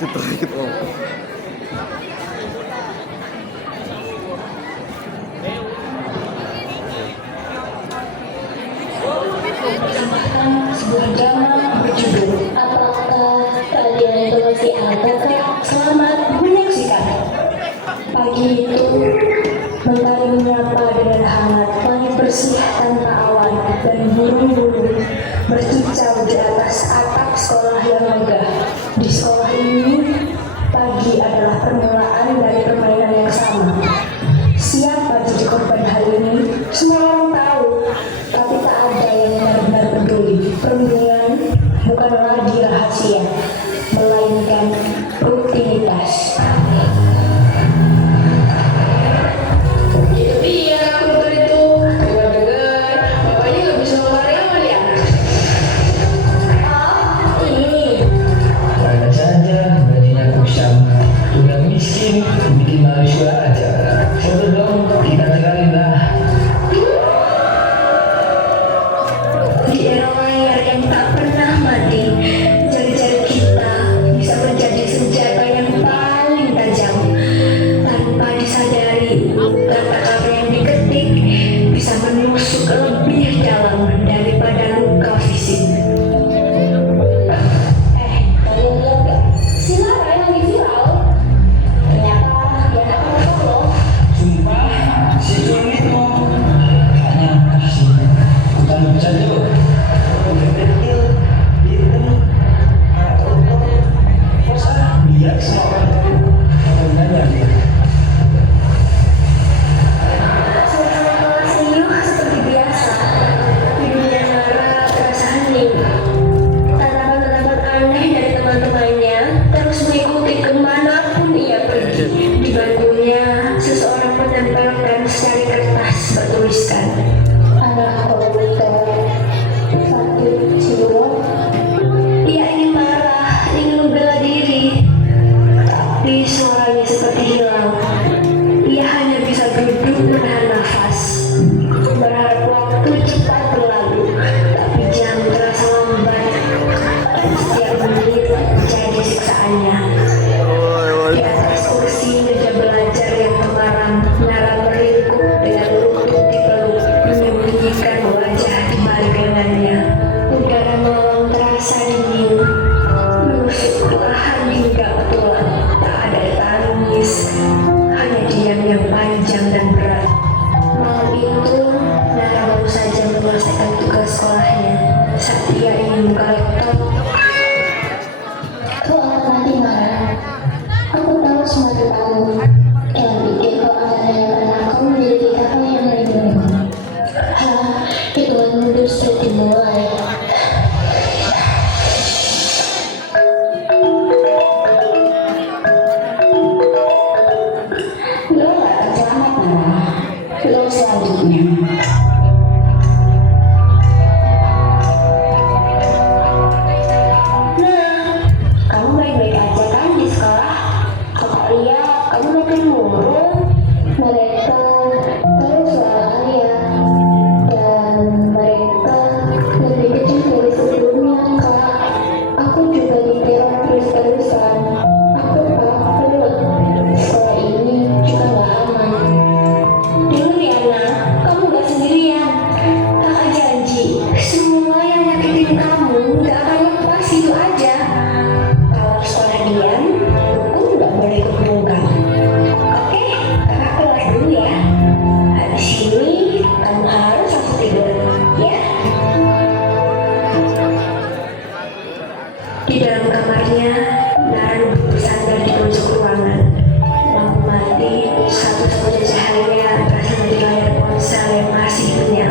Terikat om. Sebuah drama berjudul Apakah Kalian itu masih ada? Selamat menyaksikan. Pagi itu mentari menyapa dengan hangat, langit bersih tanpa awan, dan burung-burung berkicau di atas atap sekolah yang megah. Di sekolah ini, pagi adalah permulaan dari permainan yang sama. Siapa jadi korban hal ini? Semua orang tahu, tapi tak ada yang benar-benar peduli. Perundingan bukan lagi rahasia, melainkan rutinitas. Itu dia korban itu. Dengar-dengar, bapaknya nggak bisa karyawan ya? Oh, ini. Ada saja gajinya kusam. Udah miskin, bikin manusia aja. Foto dong, kita kenalin lah. Di era layar yang tak pernah mati, jari-jari kita bisa menjadi senjata yang paling tajam. Tanpa disadari, kata-kata yang diketik bisa menusuk lebih dalam daripada luka fisik. Kalian lihat gak? Si Lara yang lagi viral. Ternyata dia anak motor loh. Sumpah, si Jun itu hanya kasih bukan bisa dulu. Udah kecil, hitam, atau kosa biar semua orang tahu. Kalau nanya dia. Suasana kelas riuh seperti biasa. Dunia Nara terasa hening. Tatapan-tatapan aneh dari teman-temannya terus mengikuti kemanapun ia pergi. Di bangkunya, seseorang menempelkan secari kertas bertuliskan, "Anak komputer, sakit jiwa." Ia ingin marah, ingin membela diri, tapi suaranya seperti hilang. Ia hanya bisa duduk menahan nafas, berharap waktu cepat berlalu, tapi jam terasa lambat, dan setiap menit jadi siksaannya. Di atas kursi meja belajar yang temaram, Nara meringkuk dengan lutut dipeluk, menyembunyikan wajah di balik lengannya. Udara malam terasa dingin, menusuk perlahan hingga ke tulang. Tak ada tangis, hanya diam yang panjang dan berat. Malam itu, Nara baru saja menyelesaikan tugas sekolahnya. Saat ia ingin buka laptop, "Selamat pagi, Nara. Aku tahu semua tentangmu. Jangan pikir kau akan menanyakan aku menjadi kakak yang melindungimu." Hitungan mundur sudah dimulai. Lo gak akan selamat, Nara. Lo selanjutnya. Nah, kamu baik-baik aja kan di sekolah? Kakak lihat kamu makin murung. Mereka tahu soal ayah, dan mereka lebih kecil dari sebelumnya, Kak. Aku juga diteror terus-terusan. Aku takut. Sekolah ini juga gak aman. Dengar ya, Nak, kamu gak sendirian. Kakak janji, semua yang nyakitin kamu gak akan lepas itu aja. Kalau sekolah diam, hukum gak boleh kebongkar. Oke, kakak keluar dulu ya. Habis ini, kamu harus langsung tidur, ya? Di dalam kamarnya, Nara duduk bersandar di pojok ruangan. Lampu mati, satu-satunya cahaya berasal dari layar ponsel yang masih menyala.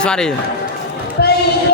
Wes mari. Baik.